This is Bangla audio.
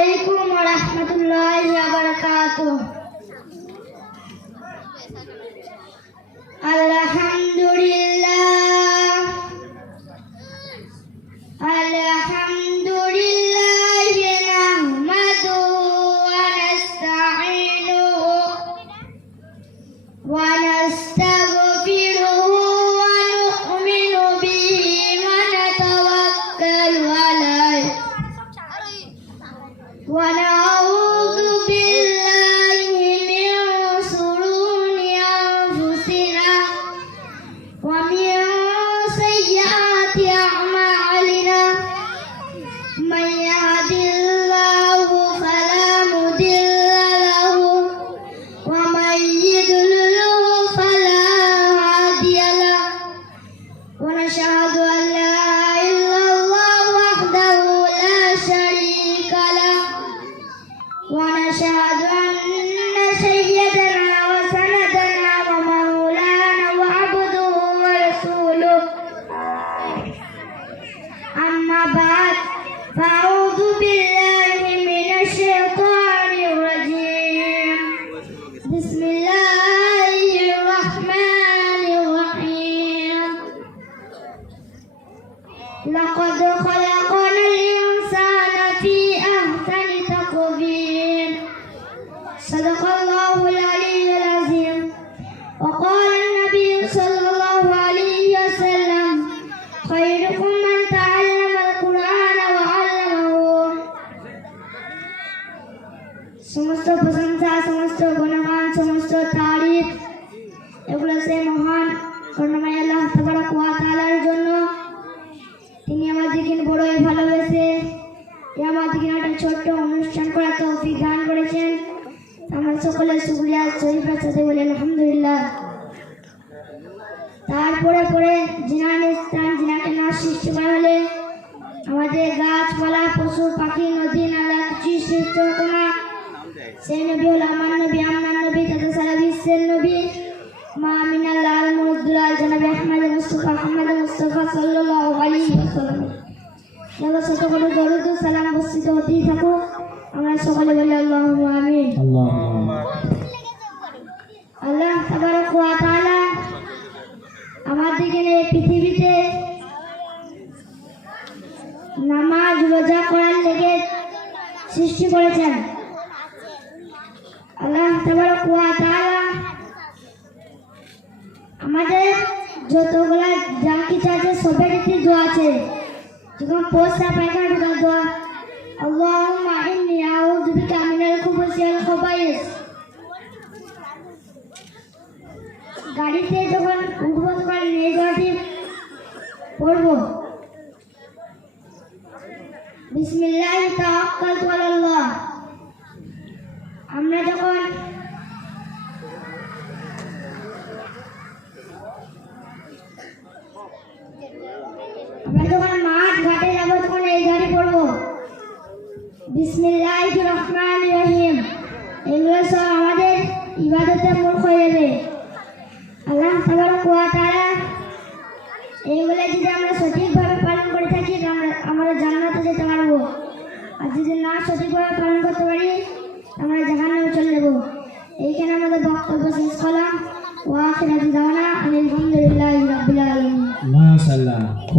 আলাইকুম ওয়া রাহমাতুল্লাহি ওয়া বারাকাতুহু। আলহামদুলিল্লাহ আলহামদুলিল্লাহি নাহমাদুহু ওয়া নাস্তাঈনুহু ওয়া নাস্তাগফিরুহু ওয়া নু'মিনু বিহি ওয়া নাতাওয়াক্কালু আলাইহি ওয়া নাউযু বিল্লাহি মিন শুরুরি আনফুসিনা ওয়া মিন সাইয়্যাতি আ'মালিনা মান ইয়াহদিল্লাহু ফালা মুদিল্লা লাহু ওয়া মান yudlilhu ফালা হাদিয়া লাহু ওয়া নাশহাদু আন লা ইলাহা ইল্লাল্লাহু ওয়াহদাহু লা শারীকা লাহু ونشهد أن سيدنا وسندنا ومولانا وعبده ورسوله أما بعد فأعوذ بالله من الشيطان الرجيم بسم الله الرحمن الرحيم لقد خلقنا الإنسان في أحسن تقويم صدق الله العلي العظيم وقال النبي صلى الله عليه وسلم خيركم من تعلم القرآن وعلمه সমস্ত প্রশংসা সমস্ত গুণগান সমস্ত তারিফ এগুলো সেই মহান করুণাময় আল্লাহ তাবারক ওয়া তাআলার জন্য। তিনি আমাদেরকে বড়ই ভালোবেসে আমাদেরকে একটা ছোট্ট অনুষ্ঠান করার তৌফিক দান করেছেন। আমরা সকলে শুকরিয়া শরীফের সাথে বলি আলহামদুলিল্লাহ। তারপরে পরে জিনার স্থান জিনাকে না সৃষ্টি করা হলে আমাদের গাছপালা পশু পাখি নদী নালা কিছু সৃষ্টি হতো না। সেই নবী হল আমার নবী আপনার নবী তথা সারা বিশ্বের নবী মা আমিনা লাল মুরুদ্দুলাল জনাবে আহমদ মুস্তাফা সাল্লাল্লাহু আলাইহি ওয়াসাল্লাম। আমরা সকলে দরুদ ও সালাম বর্ষিত হতেই থাকুক। আমরা সকলে বলি আল্লাহুম্মা আমিন। আল্লাহ তাবারক ওয়া তাআলা আমাদেরকে এই পৃথিবীতে নামাজ রোজা করার লেগে সৃষ্টি করেছেন। আল্লাহ তাবারক ওয়া তাআলা আমাদের যতগুলা যা কিছু আছে সবের একটি দোয়া আছে। যখন পোস্তা পায়খানা ঢোকার দোয়া আল্লাহুম্মা ইন্নী আউযু বিকা মিনাল খুবুসি ওয়াল খাবাইস। গাড়িতে যখন উঠবো তখন এই দোয়াটি পড়বো বিসমিল্লাহি তাওয়াক্কালতু আলাল্লাহ। আমরা যখন মাঠ ঘাটে যাবো তখন এই গাড়ি পড়বো বিসমিল্লাহির রহমানির রহিম। এগুলো সব আমাদের ইবাদতের মূর্খ হয়ে যাবে। আল্লাহ তাবারক ওয়া তাআলা এইগুলো যদি আমরা সঠিক